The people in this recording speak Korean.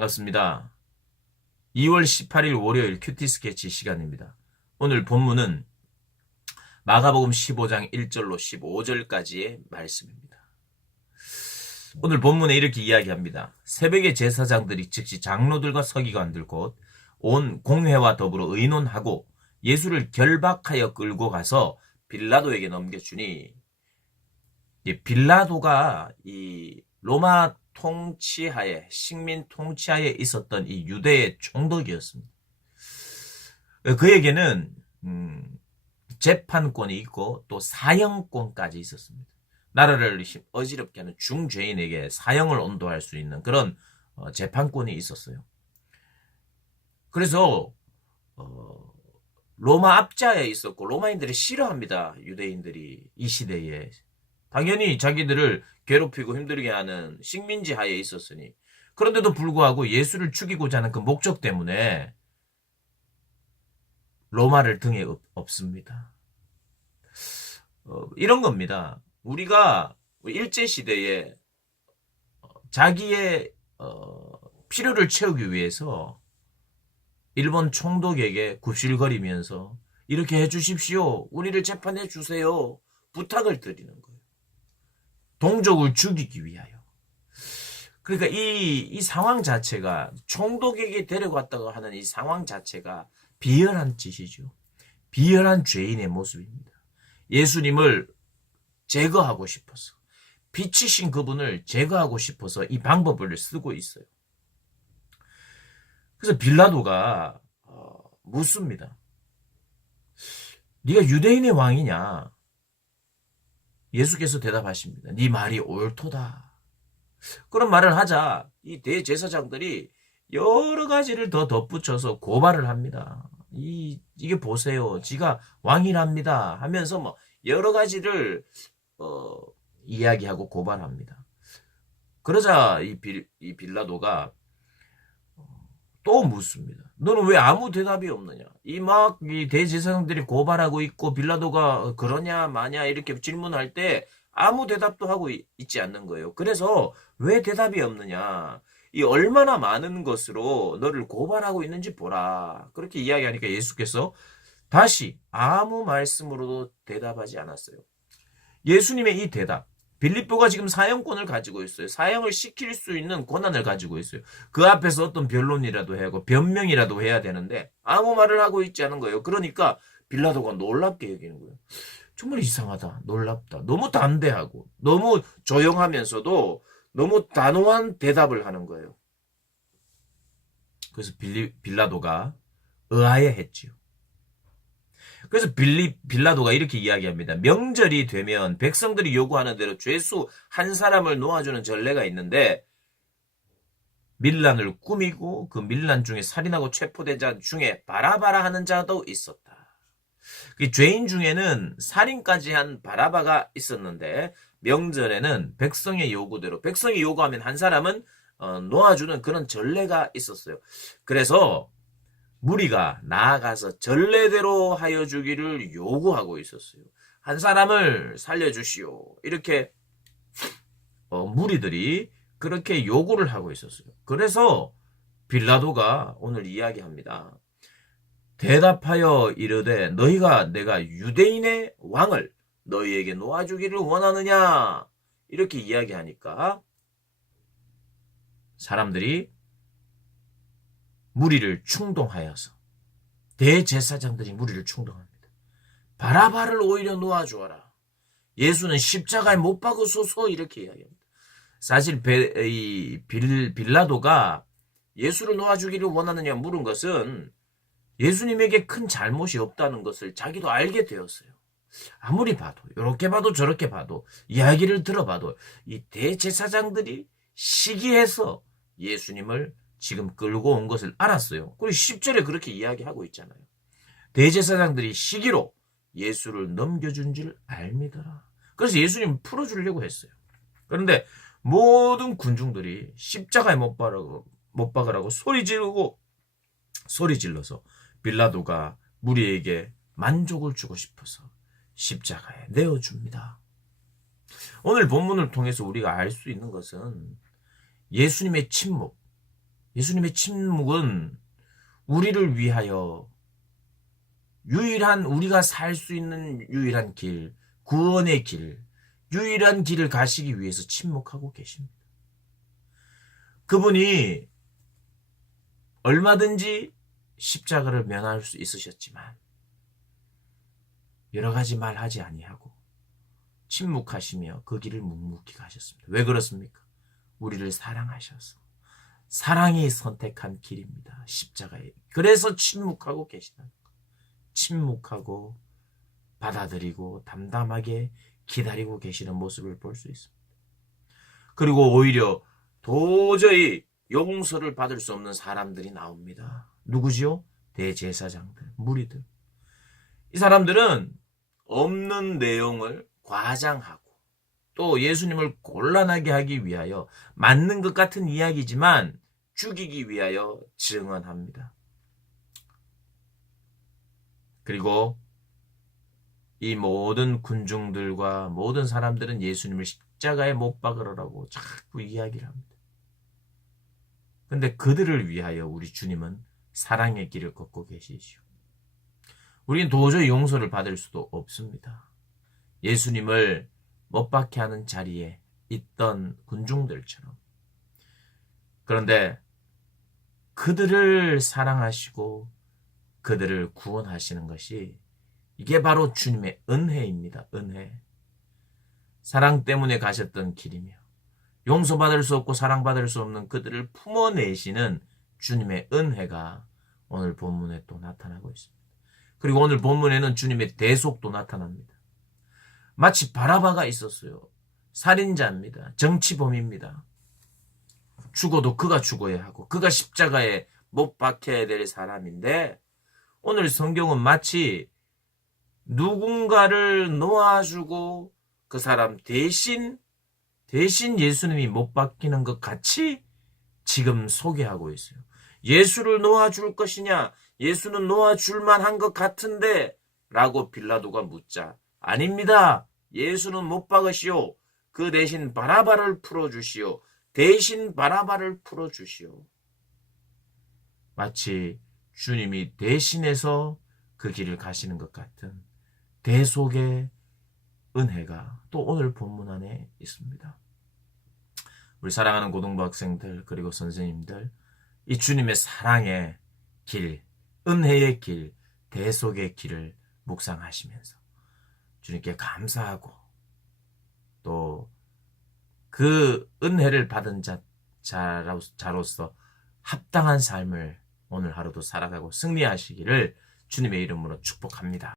반갑습니다. 2월 18일 월요일 큐티 스케치 시간입니다. 오늘 본문은 마가복음 15장 1절로 15절까지의 말씀입니다. 오늘 본문에 이렇게 이야기합니다. 새벽에 제사장들이 즉시 장로들과 서기관들 곧 온 공회와 더불어 의논하고 예수를 결박하여 끌고 가서 빌라도에게 넘겨주니, 빌라도가 이 로마 통치하에, 식민 통치하에 있었던 이 유대의 총독이었습니다. 그에게는 재판권이 있고 또 사형권까지 있었습니다. 나라를 어지럽게 하는 중죄인에게 사형을 언도할 수 있는 그런 재판권이 있었어요. 그래서 로마 압자에 있었고 로마인들이 싫어합니다. 유대인들이 이 시대에. 당연히 자기들을 괴롭히고 힘들게 하는 식민지 하에 있었으니. 그런데도 불구하고 예수를 죽이고자 하는 그 목적 때문에 로마를 등에 업습니다. 이런 겁니다. 우리가 일제시대에 자기의 필요를 채우기 위해서 일본 총독에게 굽실거리면서 이렇게 해주십시오. 우리를 재판해 주세요. 부탁을 드리는 거예요. 동족을 죽이기 위하여. 그러니까 이 상황 자체가 총독에게 데려갔다고 하는 이 상황 자체가 비열한 짓이죠. 비열한 죄인의 모습입니다. 예수님을 제거하고 싶어서, 빛이신 그분을 제거하고 싶어서 이 방법을 쓰고 있어요. 그래서 빌라도가 묻습니다. 네가 유대인의 왕이냐? 예수께서 대답하십니다. 네 말이 옳도다. 그런 말을 하자 이 대제사장들이 여러 가지를 더 덧붙여서 고발을 합니다. 이게 보세요. 지가 왕이랍니다. 하면서 뭐 여러 가지를 이야기하고 고발합니다. 그러자 이 빌라도가 또 묻습니다. 너는 왜 아무 대답이 없느냐? 이 대제사장들이 고발하고 있고 빌라도가 그러냐 마냐 이렇게 질문할 때 아무 대답도 하고 있지 않는 거예요. 그래서 왜 대답이 없느냐? 이 얼마나 많은 것으로 너를 고발하고 있는지 보라. 그렇게 이야기하니까 예수께서 다시 아무 말씀으로도 대답하지 않았어요. 예수님의 이 대답, 빌립보가 지금 사형권을 가지고 있어요. 사형을 시킬 수 있는 권한을 가지고 있어요. 그 앞에서 어떤 변론이라도 해야 하고 변명이라도 해야 되는데 아무 말을 하고 있지 않은 거예요. 그러니까 빌라도가 놀랍게 여기는 거예요. 정말 이상하다. 놀랍다. 너무 담대하고 너무 조용하면서도 너무 단호한 대답을 하는 거예요. 그래서 빌라도가 의아해했지요. 그래서 빌라도가 이렇게 이야기합니다. 명절이 되면 백성들이 요구하는 대로 죄수 한 사람을 놓아주는 전례가 있는데 밀란을 꾸미고 그 밀란 중에 살인하고 체포된 자 중에 바라바라 하는 자도 있었다. 그 죄인 중에는 살인까지 한 바라바가 있었는데 명절에는 백성의 요구대로 백성이 요구하면 한 사람은 놓아주는 그런 전례가 있었어요. 그래서 무리가 나아가서 전례대로 하여 주기를 요구하고 있었어요. 한 사람을 살려주시오. 이렇게 무리들이 그렇게 요구를 하고 있었어요. 그래서 빌라도가 오늘 이야기합니다. 대답하여 이르되 너희가 내가 유대인의 왕을 너희에게 놓아주기를 원하느냐? 이렇게 이야기하니까 사람들이 무리를 충동하여서 대제사장들이 무리를 충동합니다. 바라바를 오히려 놓아주어라. 예수는 십자가에 못 박으소서 이렇게 이야기합니다. 사실 빌라도가 예수를 놓아주기를 원하느냐 물은 것은 예수님에게 큰 잘못이 없다는 것을 자기도 알게 되었어요. 아무리 봐도 이렇게 봐도 저렇게 봐도 이야기를 들어봐도 이 대제사장들이 시기해서 예수님을 지금 끌고 온 것을 알았어요. 그리고 10절에 그렇게 이야기하고 있잖아요. 대제사장들이 시기로 예수를 넘겨준 줄 알미더라. 그래서 예수님 풀어주려고 했어요. 그런데 모든 군중들이 십자가에 못 박으라고 소리 질러서 빌라도가 무리에게 만족을 주고 싶어서 십자가에 내어줍니다. 오늘 본문을 통해서 우리가 알 수 있는 것은 예수님의 침묵, 예수님의 침묵은 우리를 위하여 유일한 우리가 살 수 있는 유일한 길, 구원의 길, 유일한 길을 가시기 위해서 침묵하고 계십니다. 그분이 얼마든지 십자가를 면할 수 있으셨지만 여러 가지 말하지 아니하고 침묵하시며 그 길을 묵묵히 가셨습니다. 왜 그렇습니까? 우리를 사랑하셔서 사랑이 선택한 길입니다. 십자가에. 그래서 침묵하고 계시다. 침묵하고 받아들이고 담담하게 기다리고 계시는 모습을 볼 수 있습니다. 그리고 오히려 도저히 용서를 받을 수 없는 사람들이 나옵니다. 누구지요? 대제사장들, 무리들. 이 사람들은 없는 내용을 과장하고 또 예수님을 곤란하게 하기 위하여 맞는 것 같은 이야기지만 죽이기 위하여 증언합니다. 그리고 이 모든 군중들과 모든 사람들은 예수님을 십자가에 못 박으라고 자꾸 이야기를 합니다. 근데 그들을 위하여 우리 주님은 사랑의 길을 걷고 계시지요. 우리는 도저히 용서를 받을 수도 없습니다. 예수님을 못 박게 하는 자리에 있던 군중들처럼. 그런데 그들을 사랑하시고 그들을 구원하시는 것이 이게 바로 주님의 은혜입니다. 은혜. 사랑 때문에 가셨던 길이며 용서받을 수 없고 사랑받을 수 없는 그들을 품어내시는 주님의 은혜가 오늘 본문에 또 나타나고 있습니다. 그리고 오늘 본문에는 주님의 대속도 나타납니다. 마치 바라바가 있었어요. 살인자입니다. 정치범입니다. 죽어도 그가 죽어야 하고 그가 십자가에 못 박혀야 될 사람인데 오늘 성경은 마치 누군가를 놓아주고 그 사람 대신 예수님이 못 박히는 것 같이 지금 소개하고 있어요. 예수를 놓아줄 것이냐? 예수는 놓아줄 만한 것 같은데 라고 빌라도가 묻자 아닙니다. 예수는 못 박으시오. 그 대신 바라바를 풀어주시오. 대신 바라바를 풀어주시오. 마치 주님이 대신해서 그 길을 가시는 것 같은 대속의 은혜가 또 오늘 본문 안에 있습니다. 우리 사랑하는 고등부 학생들 그리고 선생님들 이 주님의 사랑의 길, 은혜의 길, 대속의 길을 묵상하시면서 주님께 감사하고 또 그 은혜를 받은 자로서 합당한 삶을 오늘 하루도 살아가고 승리하시기를 주님의 이름으로 축복합니다.